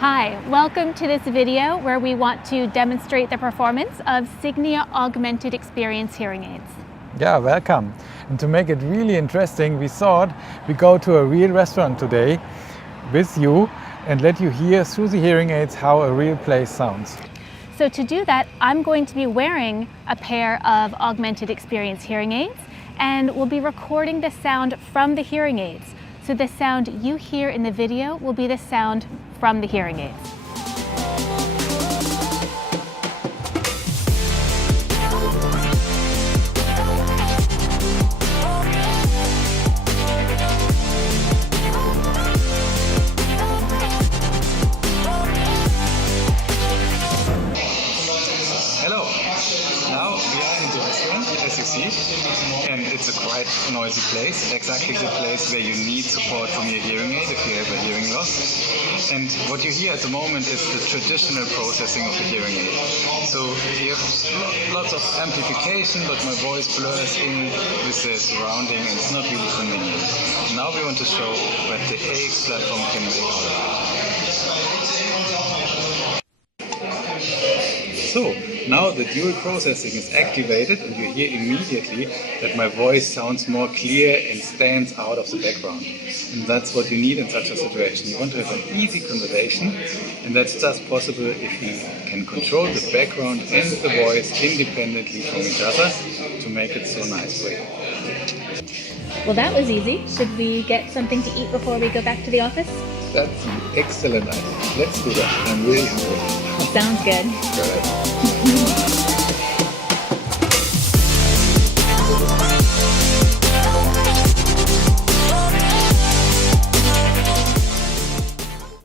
Hi, welcome to this video where we want to demonstrate the performance of Signia Augmented Experience hearing aids. Yeah, welcome. And to make it really interesting, we thought we go to a real restaurant today with you and let you hear through the hearing aids how a real place sounds. So to do that, I'm going to be wearing a pair of Augmented Experience hearing aids, and we'll be recording the sound from the hearing aids. So the sound you hear in the video will be the sound from the hearing aids. Hello, now we are in the restaurant, as you see, and it's a quite noisy place, exactly the place where you need support from your hearing aid if you have a hearing loss. And what you hear at the moment is the traditional processing of a hearing aid. So you have lots of amplification, but my voice blurs in with the surrounding and it's not really convenient. Now we want to show what the AX platform can make out of it. So now the dual processing is activated and you hear immediately that my voice sounds more clear and stands out of the background. And that's what you need in such a situation. You want to have an easy conversation, and that's just possible if you can control the background and the voice independently from each other to make it so nice for you. Well, that was easy. Should we get something to eat before we go back to the office? That's an excellent idea. Let's do that. I'm really hungry. Sounds good. Good.